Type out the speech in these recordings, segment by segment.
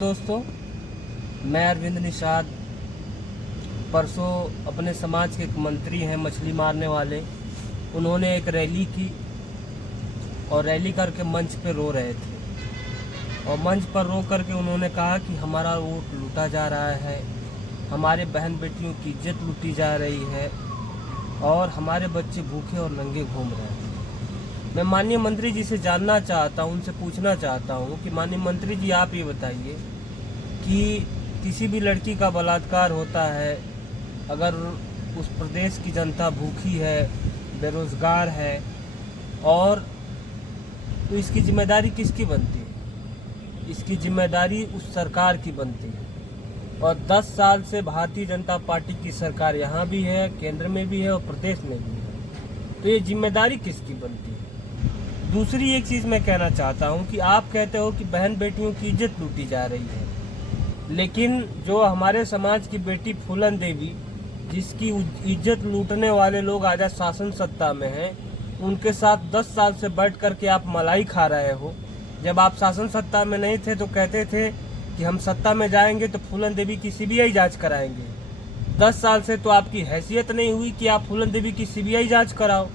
दोस्तों, मैं अरविंद निषाद परसों अपने समाज के एक मंत्री हैं मछली मारने वाले, उन्होंने एक रैली की और रैली करके मंच पे रो रहे थे और मंच पर रो करके उन्होंने कहा कि हमारा वोट लूटा जा रहा है, हमारे बहन बेटियों की इज्जत लूटी जा रही है और हमारे बच्चे भूखे और नंगे घूम रहे हैं। मैं माननीय मंत्री जी से जानना चाहता हूं, उनसे पूछना चाहता हूं कि माननीय मंत्री जी आप ये बताइए कि किसी भी लड़की का बलात्कार होता है, अगर उस प्रदेश की जनता भूखी है, बेरोजगार है, और तो इसकी जिम्मेदारी किसकी बनती है? इसकी जिम्मेदारी उस सरकार की बनती है। और 10 साल से भारतीय जनता पार्टी की सरकार यहाँ भी है, केंद्र में भी है और प्रदेश में भी है, तो ये जिम्मेदारी किसकी बनती है? दूसरी एक चीज़ मैं कहना चाहता हूँ कि आप कहते हो कि बहन बेटियों की इज्जत लूटी जा रही है, लेकिन जो हमारे समाज की बेटी फूलन देवी, जिसकी इज्जत लूटने वाले लोग आज शासन सत्ता में हैं, उनके साथ 10 साल से बैठ करके आप मलाई खा रहे हो। जब आप शासन सत्ता में नहीं थे तो कहते थे कि हम सत्ता में जाएंगे तो फूलन देवी की सीबीआई जांच कराएंगे। 10 साल से तो आपकी हैसियत नहीं हुई कि आप फूलन देवी की सीबीआई जांच कराओ।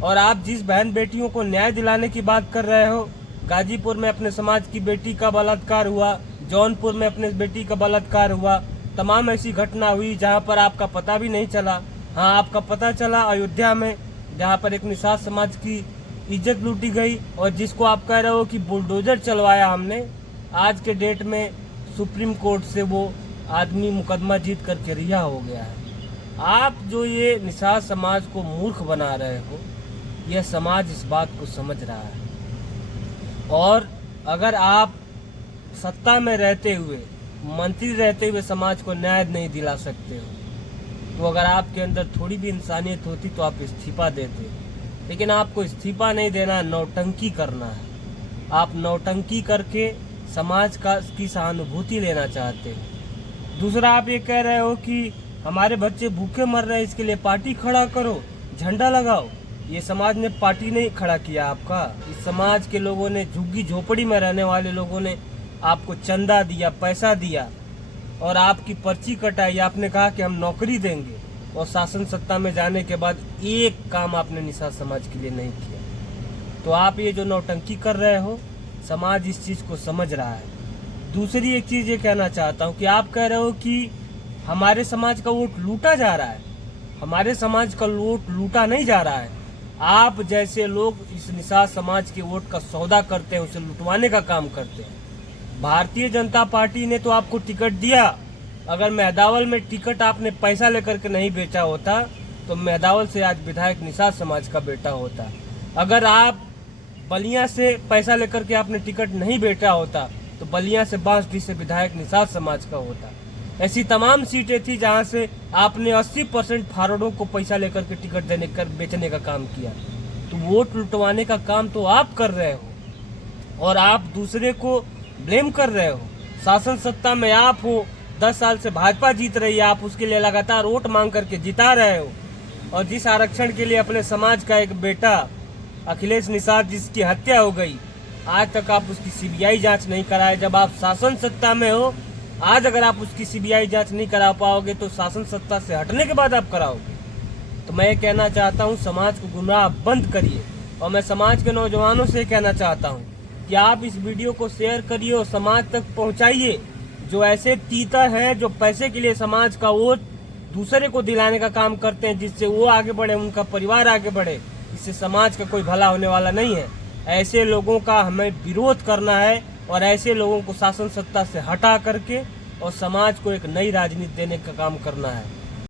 और आप जिस बहन बेटियों को न्याय दिलाने की बात कर रहे हो, गाजीपुर में अपने समाज की बेटी का बलात्कार हुआ, जौनपुर में अपने बेटी का बलात्कार हुआ, तमाम ऐसी घटना हुई जहां पर आपका पता भी नहीं चला। हाँ, आपका पता चला अयोध्या में, जहां पर एक निषाद समाज की इज्जत लूटी गई और जिसको आप कह रहे हो कि बुलडोजर चलवाया हमने। आज के डेट में सुप्रीम कोर्ट से वो आदमी मुकदमा जीत करके रिहा हो गया है। आप जो ये निषाद समाज को मूर्ख बना रहे हो, यह समाज इस बात को समझ रहा है। और अगर आप सत्ता में रहते हुए, मंत्री रहते हुए समाज को न्याय नहीं दिला सकते हो, तो अगर आपके अंदर थोड़ी भी इंसानियत होती तो आप इस्तीफा देते। लेकिन आपको इस्तीफा नहीं देना, नौटंकी करना है। आप नौटंकी करके समाज की सहानुभूति लेना चाहते हैं। दूसरा, आप ये कह रहे हो कि हमारे बच्चे भूखे मर रहे हैं, इसके लिए पार्टी खड़ा करो, झंडा लगाओ। ये समाज ने पार्टी नहीं खड़ा किया आपका, इस समाज के लोगों ने, झुग्गी झोपड़ी में रहने वाले लोगों ने आपको चंदा दिया, पैसा दिया और आपकी पर्ची कटाई। आपने कहा कि हम नौकरी देंगे और शासन सत्ता में जाने के बाद एक काम आपने निषाद समाज के लिए नहीं किया। तो आप ये जो नौटंकी कर रहे हो, समाज इस चीज को समझ रहा है। दूसरी एक चीज ये कहना चाहता हूँ कि आप कह रहे हो कि हमारे समाज का वोट लूटा जा रहा है। हमारे समाज का वोट लूटा नहीं जा रहा है। आप जैसे लोग इस निषाद समाज के वोट का सौदा करते हैं, उसे लुटवाने का काम करते हैं। भारतीय जनता पार्टी ने तो आपको टिकट दिया। अगर मेहदावल में टिकट आपने पैसा लेकर के नहीं बेचा होता तो मेहदावल से आज विधायक निषाद समाज का बेटा होता। अगर आप बलिया से पैसा लेकर के आपने टिकट नहीं बेचा होता तो बलिया से बांसडीह से विधायक निषाद समाज का होता। ऐसी तमाम सीटें थी जहां से आपने 80% फॉरवर्डों को पैसा लेकर के टिकट बेचने का काम किया। तो वोट लुटवाने का काम तो आप कर रहे हो और आप दूसरे को ब्लेम कर रहे हो। शासन सत्ता में आप हो, 10 साल से भाजपा जीत रही है, आप उसके लिए लगातार वोट मांग करके जिता रहे हो। और जिस आरक्षण के लिए अपने समाज का एक बेटा अखिलेश निषाद, जिसकी हत्या हो गई, आज तक आप उसकी सीबीआई जांच नहीं कराए। जब आप शासन सत्ता में हो, आज अगर आप उसकी सीबीआई जांच नहीं करा पाओगे तो शासन सत्ता से हटने के बाद आप कराओगे। तो मैं ये कहना चाहता हूँ, समाज को गुमराह बंद करिए। और मैं समाज के नौजवानों से कहना चाहता हूँ कि आप इस वीडियो को शेयर करिए और समाज तक पहुँचाइए। जो ऐसे तीता हैं, जो पैसे के लिए समाज का वोट दूसरे को दिलाने का काम करते हैं, जिससे वो आगे बढ़े, उनका परिवार आगे बढ़े, इससे समाज का कोई भला होने वाला नहीं है। ऐसे लोगों का हमें विरोध करना है और ऐसे लोगों को शासन सत्ता से हटा करके और समाज को एक नई राजनीति देने का काम करना है।